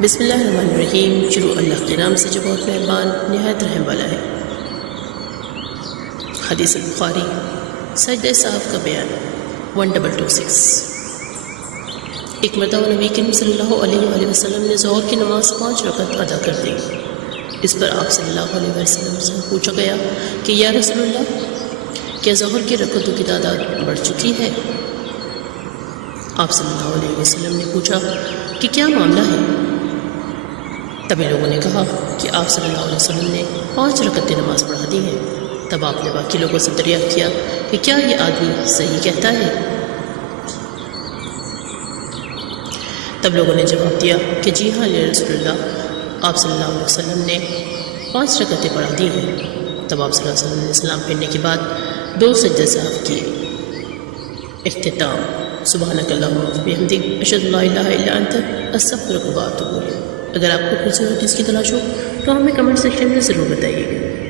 بسم اللہ الرحمن الرحیم۔ شروع اللہ کے نام سے جو بہت مہربان نہایت رحم والا ہے۔ حدیث البخاری سجدہ صاحب کا بیان 1226۔ ایک مرتبہ نبی کریم صلی اللہ علیہ وآلہ وسلم نے ظہر کی نماز 5 رکعت ادا کر دی۔ اس پر آپ صلی اللہ علیہ وسلم سے پوچھا گیا کہ یا رسول اللہ، کیا ظہر کی رکعتوں کی تعداد بڑھ چکی ہے؟ آپ صلی اللہ علیہ وسلم نے پوچھا کہ کیا معاملہ ہے؟ تبھی لوگوں نے کہا کہ آپ صلی اللہ علیہ وسلم نے 5 رکعتیں نماز پڑھا دی ہیں۔ تب آپ نے باقی لوگوں سے دریافت کیا کہ کیا یہ آدمی صحیح کہتا ہے؟ تب لوگوں نے جواب دیا کہ جی ہاں یا رسول اللہ، آپ صلی اللہ علیہ وسلم نے 5 رکعتیں پڑھا دی ہیں۔ تب آپ صلی اللہ علیہ وسلم نے سلام پھیرنے کے بعد 2 سجدہ صاحب کیے۔ اختتام۔ سبحانک اللہم وبحمدک، اشہد ان لا الہ الا انت، استغفرک و اتوب الیک۔ اگر آپ کو کسی اور چیز کی تلاش ہو تو ہمیں کمنٹ سیکشن میں ضرور بتائیے گا۔